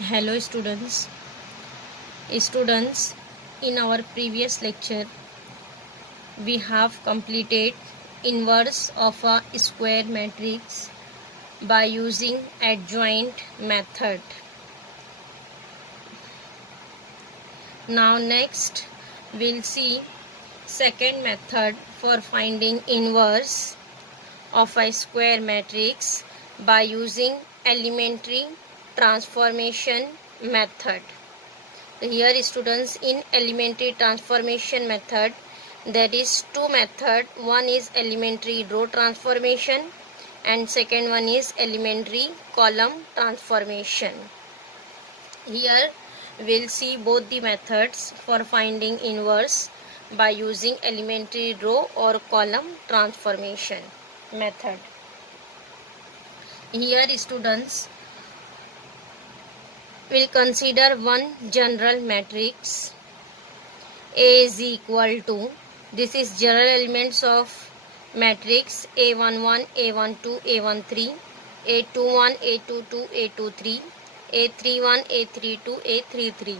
Hello students, in our previous lecture we have completed inverse of a square matrix by using adjoint method. Now next we'll see second method for finding inverse of a square matrix by using elementary transformation method. Here students, in elementary transformation method there is two method. One is elementary row transformation and second one is elementary column transformation. Here we'll see both the methods for finding inverse by using elementary row or column transformation method. Here students, we'll consider one general matrix. A is equal to, this is general elements of matrix A11, A12, A13, A21, A22, A23, A31, A32, A33.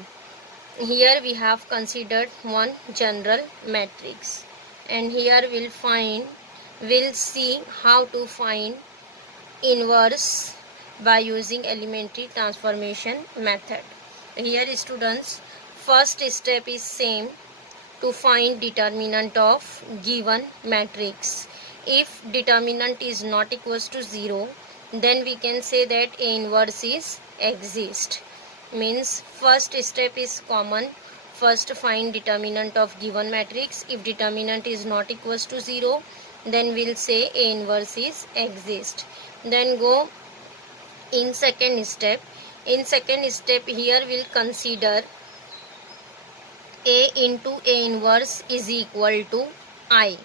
Here we have considered one general matrix, and here we'll see how to find inverse by using elementary transformation method. Here students, first step is same, to find determinant of given matrix. If determinant is not equals to 0, then we can say that A inverse is exist. Means first step is common. First find determinant of given matrix. If determinant is not equals to 0, then we'll say A inverse is exist. Then go in second step. In second step, here we'll consider A into A inverse is equal to I,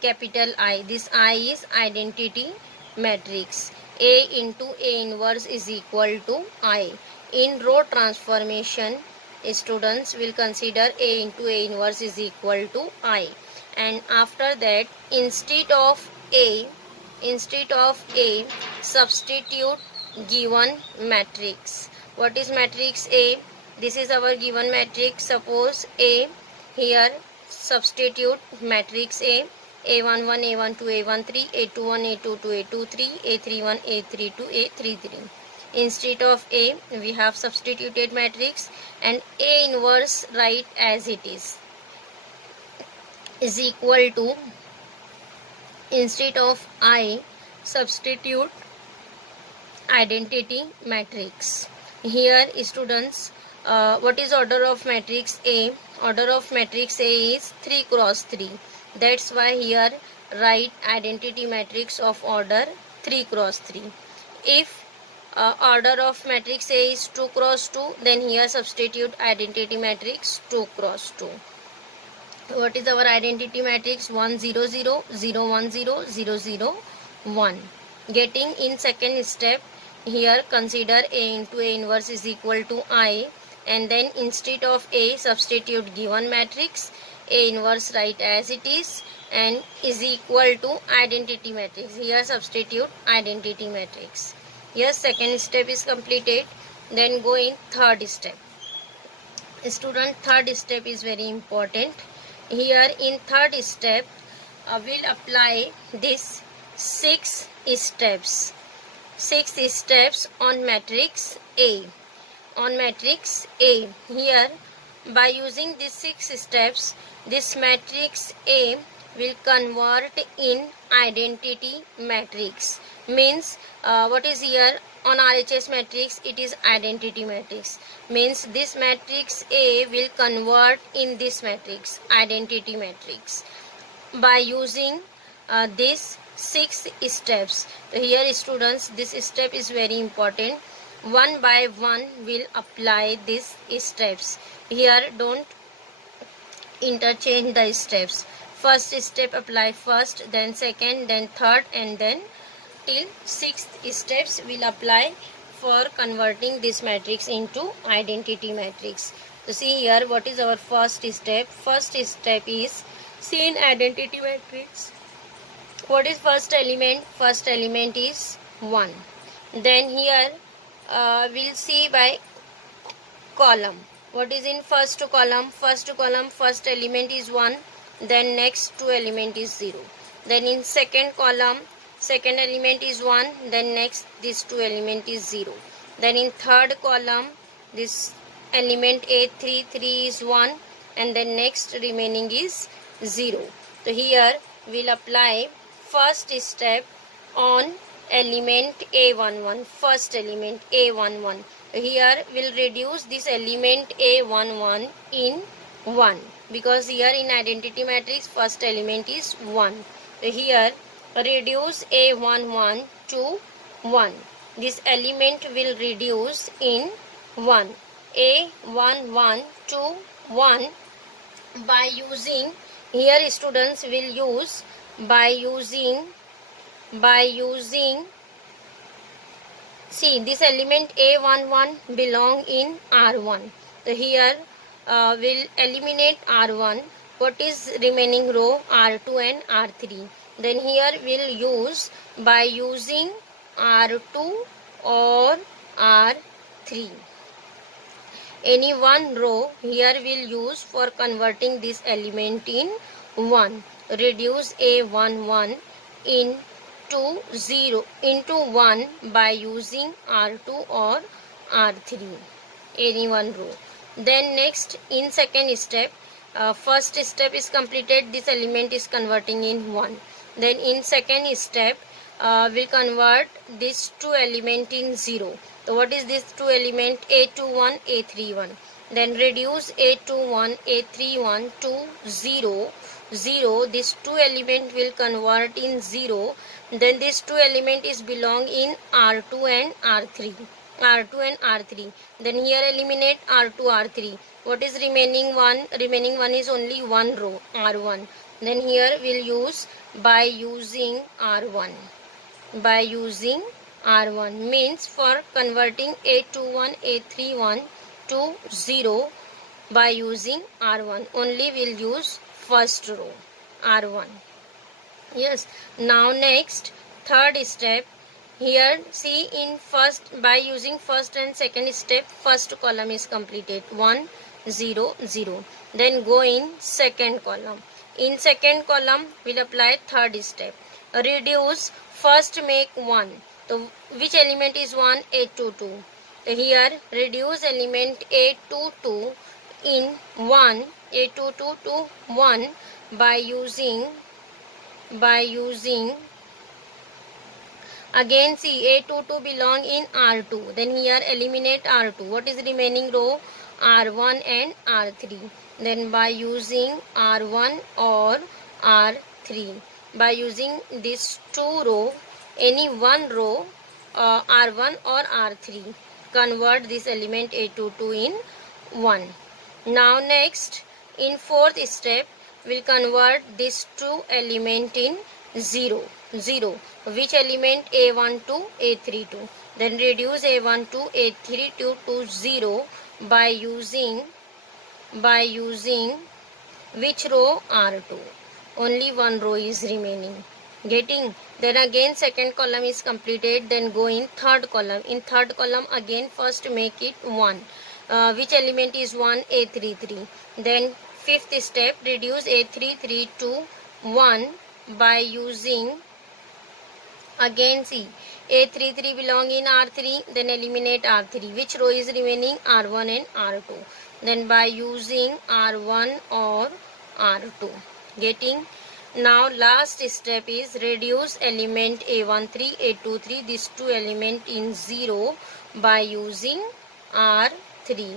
capital I. This I is identity matrix. A into A inverse is equal to I. In row transformation, students will consider A into A inverse is equal to I. And after that, instead of A, substitute given matrix. What is matrix A? This is our given matrix. Suppose A, here substitute matrix A, A11, A12, A13, A21, A22, A23, A31, A32, A33. Instead of A, we have substituted matrix, and A inverse write as it is equal to, instead of I, substitute identity matrix. Here students, what is order of matrix A? Order of matrix A is 3 cross 3. That's why here write identity matrix of order 3 cross 3. If order of matrix A is 2 cross 2, then here substitute identity matrix 2 cross 2. What is our identity matrix? 1 0 0 0 1 0 0 0 1. Getting in second step, here consider A into A inverse is equal to I, and then instead of A substitute given matrix. A inverse write as it is and is equal to identity matrix. Here substitute identity matrix. Here second step is completed. Then go in third step. Student, third step is very important. Here in third step, we'll apply this 6 steps. 6 steps on matrix A. On matrix A. Here, by using these 6 steps, this matrix A will convert in identity matrix. Means what is here on RHS matrix? It is identity matrix. Means this matrix A will convert in this matrix, identity matrix, by using these 6 steps. So here students, this step is very important. One by one will apply these steps. Here don't interchange the steps. First step apply first, then second, then third, and then till 6th steps will apply for converting this matrix into identity matrix. So see here, what is our first step? First step is, see in identity matrix, what is first element? First element is 1. Then here we'll see by column. What is in first column? First column, first element is 1, then next two element is 0. Then in second column, second element is 1, then next this two element is 0. Then in third column, this element A3 3 is 1, and then next remaining is 0. So here we'll apply first step on element A11, first element A11. Here we'll reduce this element A11 in 1, because here in identity matrix first element is 1. So here reduce A11 to 1. This element will reduce in 1. A11 to 1 by using, here students will use by using see, this element A11 belong in R1. So here will eliminate R1. What is remaining row? R2 and R3. Then here we'll use by using R2 or R3. Any one row here we'll use for converting this element in 1. Reduce A11 into 0 into 1 by using R2 or R3, any one row. Then next in second step, first step is completed, this element is converting in 1. Then in second step we'll convert this two element in 0. So what is this two element? A21, A31. Then reduce A21, A31 to 0. 0, this two element will convert in 0. Then this two element is belong in R2 and R3. R2 and R3. Then here eliminate R2, R3. What is remaining one? Remaining one is only one row, R1. Then here we'll use by using R1. By using R1 means for converting A21, A31 to 0 by using R1. Only we'll use first row, R1. Yes. Now next third step. Here see in first, by using first and second step, first column is completed, 1 0 0. Then go in second column. In second column we'll apply third step. Reduce, first make 1. So which element is 1? A22. So here reduce element A22 in 1, A22 to 1 by using again see A22 belong in R2. Then here eliminate R2. What is remaining row? R1 and R3. Then by using R1 or R3. By using this two row, any one row, R1 or R3. Convert this element A22 in 1. Now next in fourth step we'll convert this two element in 0. 0. Which element? A1 to A32. Then reduce A1 to A32 to 0 by using which row? R2. Only one row is remaining. Getting? Then again second column is completed. Then go in third column. In third column again first make it 1. Which element is 1? A33. Then fifth step, reduce A33 to 1 by using, again see A33 belong in R3. Then eliminate R3. Which row is remaining? R1 and R2. Then by using R1 or R2. Getting? Now last step is reduce element A13, A23, these two element in 0 by using R3.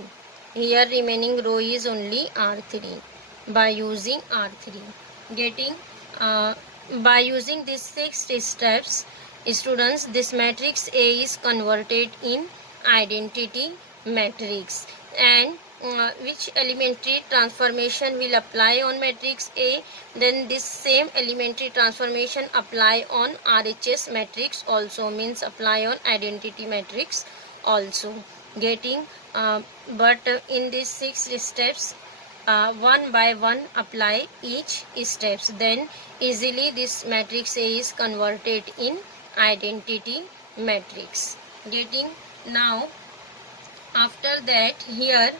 Here remaining row is only R3. By using R3. Getting? By using these 6 steps, students, this matrix A is converted in identity matrix. And which elementary transformation will apply on matrix A? Then this same elementary transformation apply on RHS matrix also, means apply on identity matrix also. Getting? But in these 6 steps, one by one apply each steps. Then easily this matrix A is converted in identity matrix. Getting? Now After that, here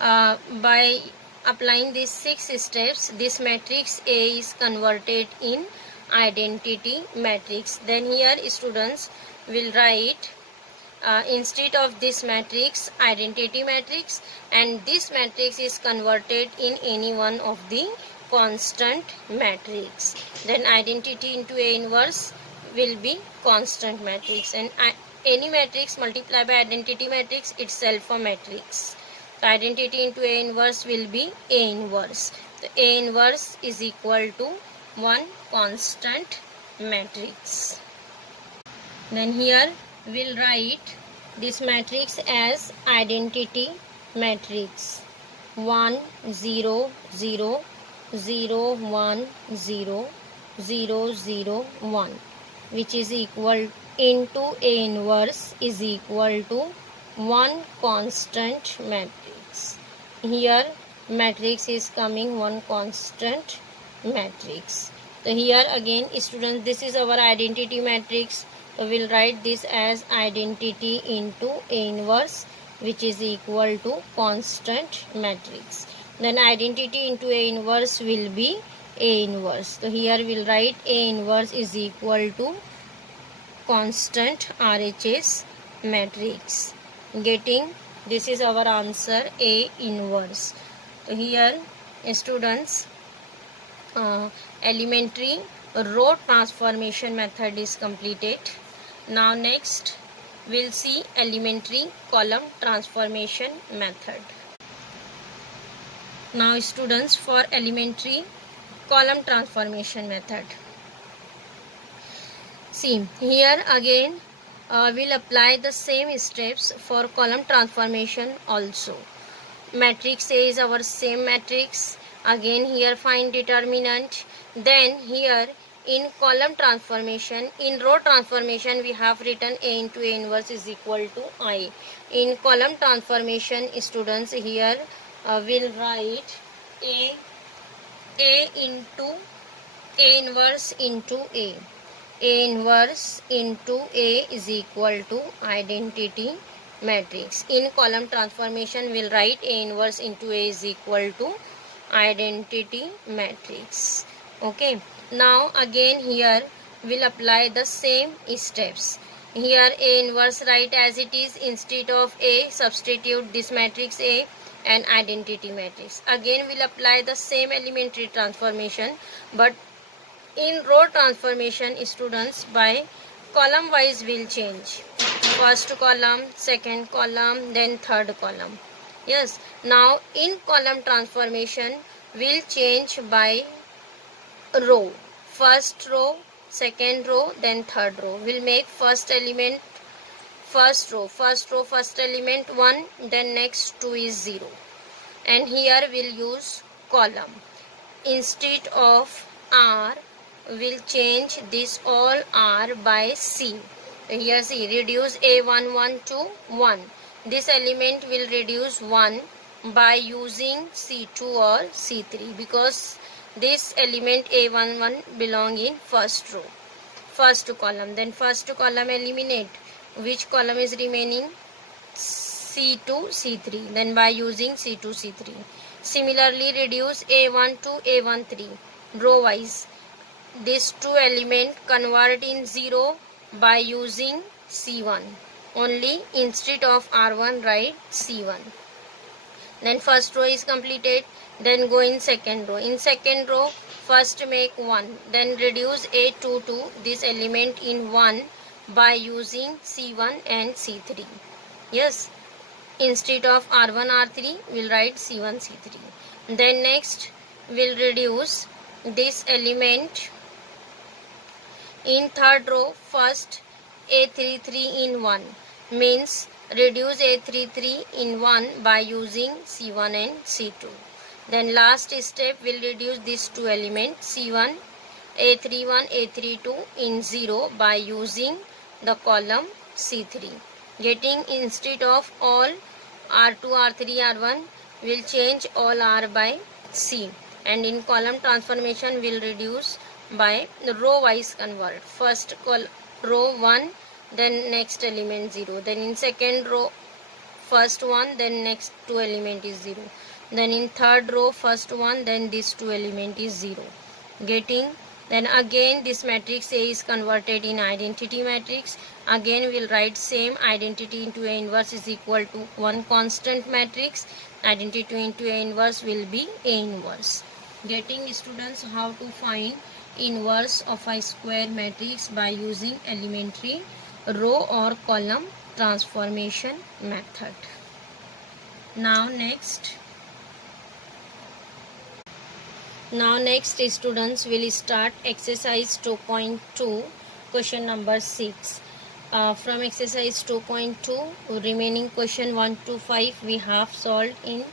by applying these 6 steps, this matrix A is converted in identity matrix. Then here students will write instead of this matrix identity matrix, and this matrix is converted in any one of the constant matrix. Then identity into A inverse will be constant matrix, and any matrix multiplied by identity matrix itself a matrix. So identity into A inverse will be A inverse. The A inverse is equal to one constant matrix. Then here we'll write this matrix as identity matrix 1 0 0 0 1 0 0 0 1, which is equal into A inverse is equal to one constant matrix. Here matrix is coming one constant matrix. So here again students, this is our identity matrix. So we'll write this as identity into A inverse, which is equal to constant matrix. Then identity into A inverse will be A inverse. So here we'll write A inverse is equal to constant RHS matrix. Getting this is our answer, A inverse. So here students, elementary row transformation method is completed. Now next we'll see elementary column transformation method. Now students, for elementary column transformation method, see here again we'll apply the same steps for column transformation also. Matrix A is our same matrix. Again here find determinant. Then here in column transformation, in row transformation we have written A into A inverse is equal to I. In column transformation students, here we'll write A into A inverse into A. A inverse into A is equal to identity matrix. In column transformation we'll write A inverse into A is equal to identity matrix. Okay, now again here we'll apply the same steps. Here A inverse write as it is, instead of A substitute this matrix A and identity matrix. Again we'll apply the same elementary transformation, but in row transformation students, by column wise we'll change. First column, second column, then third column. Yes, now in column transformation we'll change by row. First row, second row, then third row. We'll make first element first row, first element 1, then next 2 is 0. And here we'll use column. Instead of R, we'll change this all R by C. Here see, reduce A1 1 to 1. This element will reduce 1 by using C2 or C3, because this element A11 belong in first row, first column. Then first column eliminate. Which column is remaining? C2 C3. Then by using C2 C3. Similarly reduce A1 to A13 row wise. These two element convert in 0 by using C1. Only instead of R1 write C1. Then first row is completed. Then go in second row. In second row first make 1. Then reduce A2 to this element in 1 by using C1 and C3. Yes, instead of R1 R3 we'll write C1 C3. Then next we'll reduce this element in third row. First A33 in 1, means reduce A33 in 1 by using C1 and C2. Then last step will reduce these two elements C1 A31 A32 in 0 by using the column C3. Getting instead of all R2 R3 R1 will change all R by C, and in column transformation will reduce by row wise convert. First row 1, then next element 0. Then in second row first one, then next two element is 0. Then in third row first one, then this two element is 0. Getting? Then again this matrix A is converted in identity matrix. Again we'll write same identity into A inverse is equal to one constant matrix. Identity into A inverse will be A inverse. Getting, students, how to find inverse of a square matrix by using elementary row or column transformation method. Now next students will start exercise 2.2 question number 6. From exercise 2.2 remaining question 1 to 5 we have solved in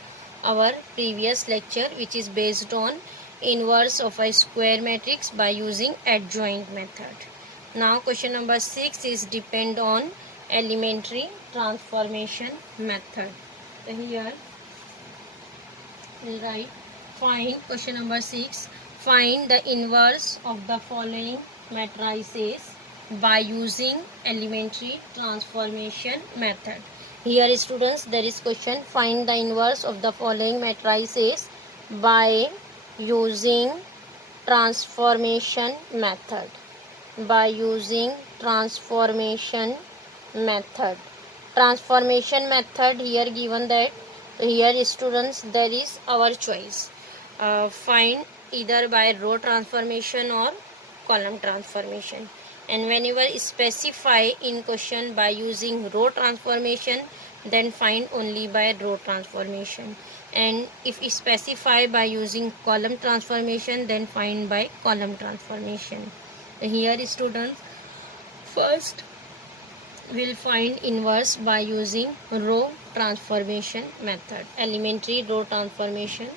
our previous lecture, which is based on inverse of a square matrix by using adjoint method. Now question number 6 is depend on elementary transformation method. So here we'll write find question number 6, find the inverse of the following matrices by using elementary transformation method. Here students, there is question, find the inverse of the following matrices by using transformation method. By using transformation method. Transformation method here given that here students there is our choice. Find either by row transformation or column transformation. And whenever specify in question by using row transformation, then find only by row transformation. And if specify by using column transformation, then find by column transformation. Here students, first we'll find inverse by using row transformation method, elementary row transformation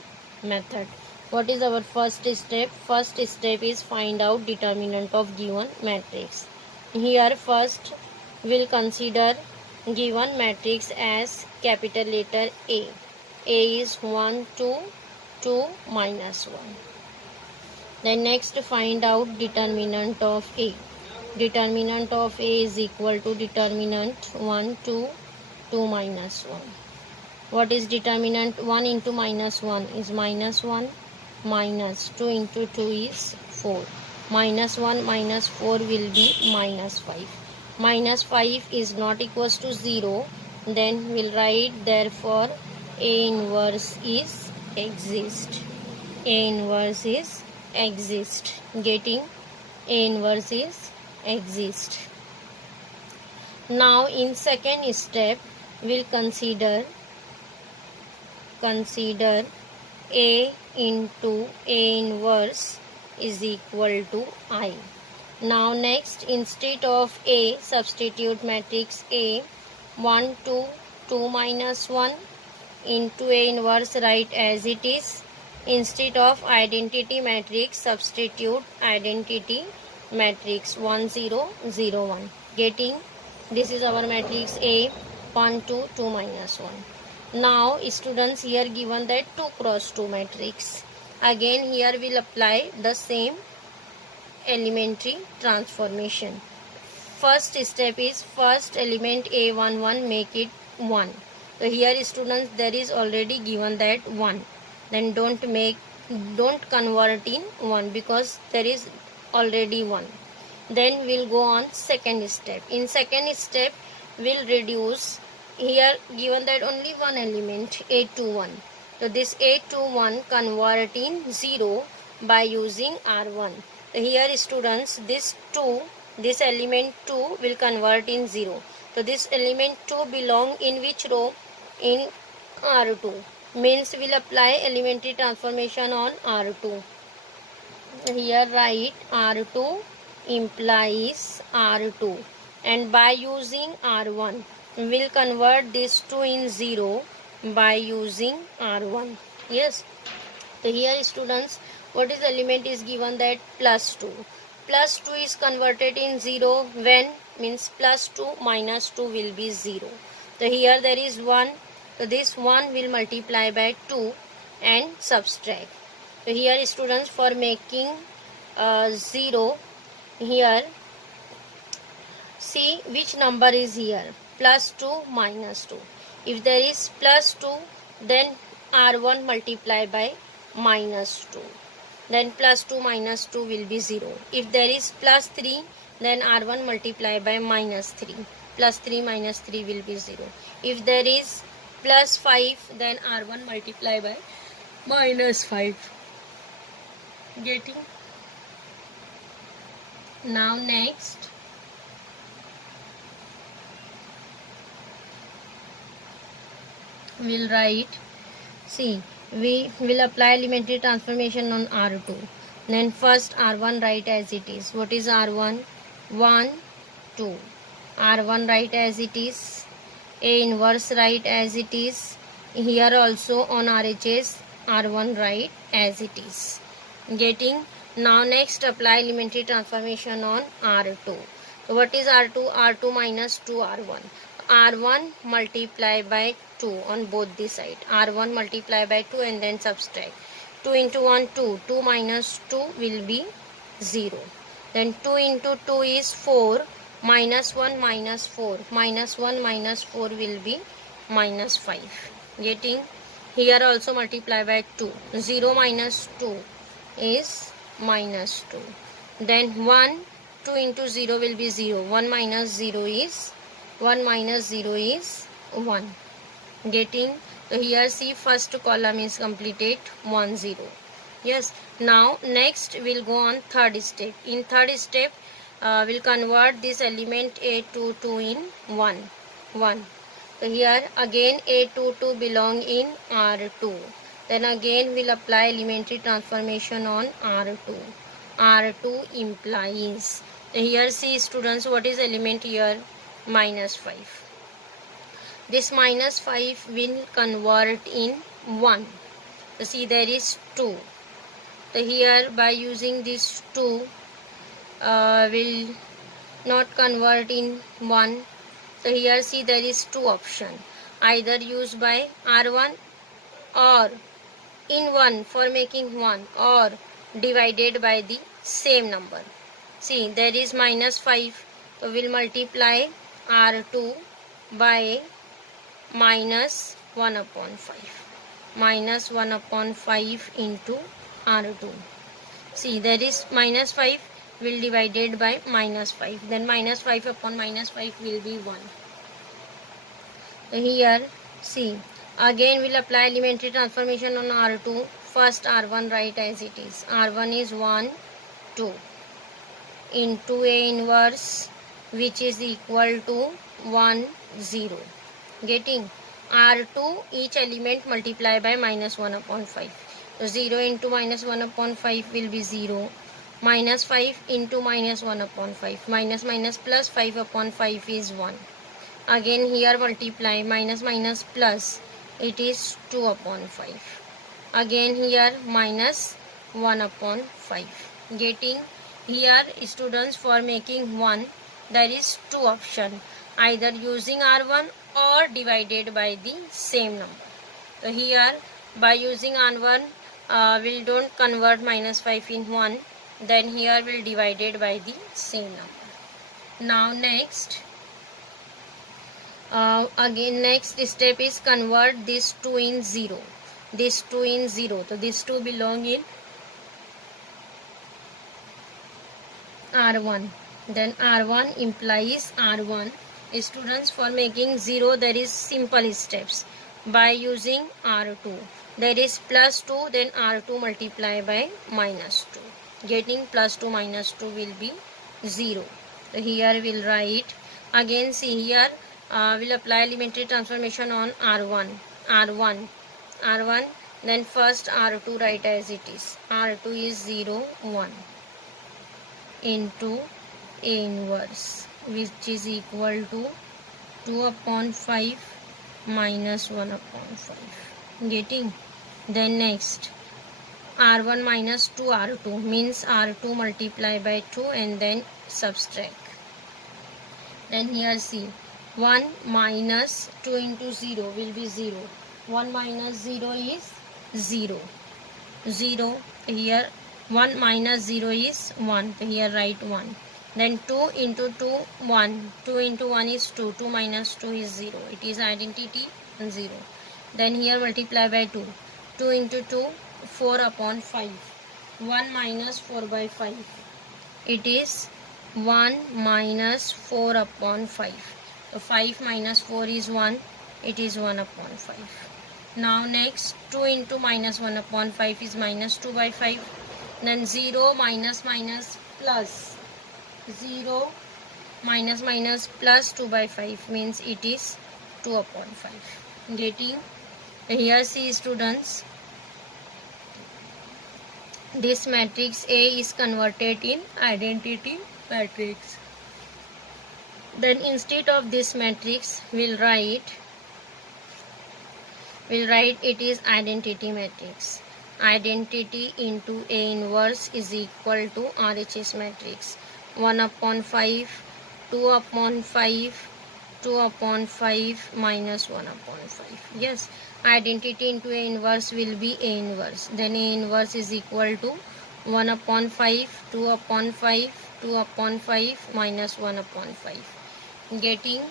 method. What is our first step? First step is find out determinant of given matrix. Here first we'll consider given matrix as capital letter A. A is 1, 2, 2, minus 1. Then next find out determinant of A. Determinant of A is equal to determinant 1, 2, 2 minus 1. What is determinant? 1 into minus 1 is minus 1. Minus 2 into 2 is 4. Minus 1 minus 4 will be minus 5. Minus 5 is not equals to 0. Then we'll write therefore A inverse is exist. A inverse is exist. Getting? A inverse is exist. Now in second step we'll consider A into A inverse is equal to I. Now next, instead of A, substitute matrix A 1, 2, 2 minus 1 into A inverse, write as it is. Instead of identity matrix, substitute identity matrix 1, 0, 0, 1. Getting? This is our matrix A 1, 2, 2 minus 1. Now students, here given that 2 cross 2 matrix. Again here we'll apply the same elementary transformation. First step is first element A1, 1, make it 1. So here students, there is already given that 1. Then don't convert in 1 because there is already 1. Then we'll go on second step. In second step we'll reduce. Here given that only one element A21. So this A21 convert in 0 by using R1. So here students, this element 2 will convert in 0. So this element 2 belong in which row? In R2. Means we'll apply elementary transformation on R2. Here write R2 implies R2. And by using R1. Will convert this 2 in 0 by using R1. Yes. So here students, what is element is given that plus 2. Plus 2 is converted in 0 when? Means plus 2 minus 2 will be 0. So here there is 1. So this 1 will multiply by 2 and subtract. So here students, for making 0, here see which number is here. Plus 2 minus 2. If there is plus 2, then R1 multiply by minus 2. Then plus 2 minus 2 will be 0. If there is plus 3, then R1 multiply by minus 3. Plus 3 minus 3 will be 0. If there is plus 5, then R1 multiply by minus 5. Getting? Now next, we'll write, see, we will apply elementary transformation on R2. Then first R1 write as it is. What is R1? 1, 2. R1 write as it is. A inverse write as it is. Here also on RHS R1 write as it is. Getting? Now next apply elementary transformation on R2. So what is R2? R2 minus 2 R1. R1 multiply by 2 on both the side. R1 multiply by 2 and then subtract. 2 into 1, 2. 2 minus 2 will be 0. Then 2 into 2 is 4. Minus 1 minus 4. Minus 1 minus 4 will be minus 5. Getting? Here also multiply by 2. 0 minus 2 is minus 2. Then 1. 2 into 0 will be 0. 1 minus 0 is 1 minus 0 is 1. Getting? So here see first column is completed 1 0. Yes. Now next we'll go on third step. In third step we'll convert this element A22 in 1 1. So here again A22 belong in R2. Then again we'll apply elementary transformation on R2. R2 implies. So here see students, what is element here? Minus 5. This minus 5 will convert in 1. So see there is 2. So here by using this 2 will not convert in 1. So here see there is 2 option. Either used by R1 or in 1 for making 1 or divided by the same number. See there is minus 5. So we'll multiply R2 by minus 1 upon 5. Minus 1 upon 5 into R2. See there is minus 5 will divided by minus 5. Then minus 5 upon minus 5 will be 1. So here see again we'll apply elementary transformation on R2. First R1 write as it is. R1 is 1 2 into A inverse which is equal to 1 0. Getting? R2 each element multiply by minus 1 upon 5. So 0 into minus 1 upon 5 will be 0. Minus 5 into minus 1 upon 5. Minus minus plus 5 upon 5 is 1. Again here multiply minus minus plus. It is 2 upon 5. Again here minus 1 upon 5. Getting? Here students for making 1 there is 2 option. Either using R1 or divided by the same number. So here by using R1 we don't convert minus 5 in 1. Then here we'll divided by the same number. Now next again next step is convert this 2 in 0. This 2 in 0. So this 2 belong in R1. Then R1 implies R1. Students for making 0 there is simple steps. By using R2 there is plus 2, then R2 multiply by minus 2. Getting? Plus 2 minus 2 will be 0. So here we'll write again. See here we'll apply elementary transformation on R1. Then first R2 write as it is. R2 is 0 1 into A inverse which is equal to 2 upon 5 minus 1 upon 5. Getting? Then next R1 minus 2 R2 means R2 multiply by 2 and then subtract. Then here see 1 minus 2 into 0 will be 0. 1 minus 0 is 0. 0 here 1 minus 0 is 1. Here write 1. Then 2 into 2, 1. 2 into 1 is 2. 2 minus 2 is 0. It is identity and 0. Then here multiply by 2. 2 into 2, 4 upon 5. 1 minus 4 by 5. It is 1 minus 4 upon 5. So 5 minus 4 is 1. It is 1 upon 5. Now next 2 into minus 1 upon 5 is minus 2 by 5. Then 0 minus minus plus 0 minus minus plus 2 by 5 means it is 2 upon 5. Getting? Here see students, this matrix A is converted in identity matrix. Then instead of this matrix we'll write it is identity matrix. Identity into A inverse is equal to RHS matrix. 1 upon 5, 2 upon 5, 2 upon 5 minus 1 upon 5. Yes, identity into A inverse will be A inverse. Then A inverse is equal to 1 upon 5, 2 upon 5, 2 upon 5 minus 1 upon 5. Getting,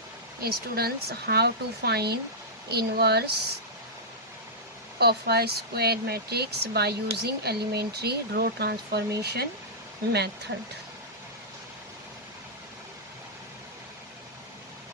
students, how to find inverse of a square matrix by using elementary row transformation method.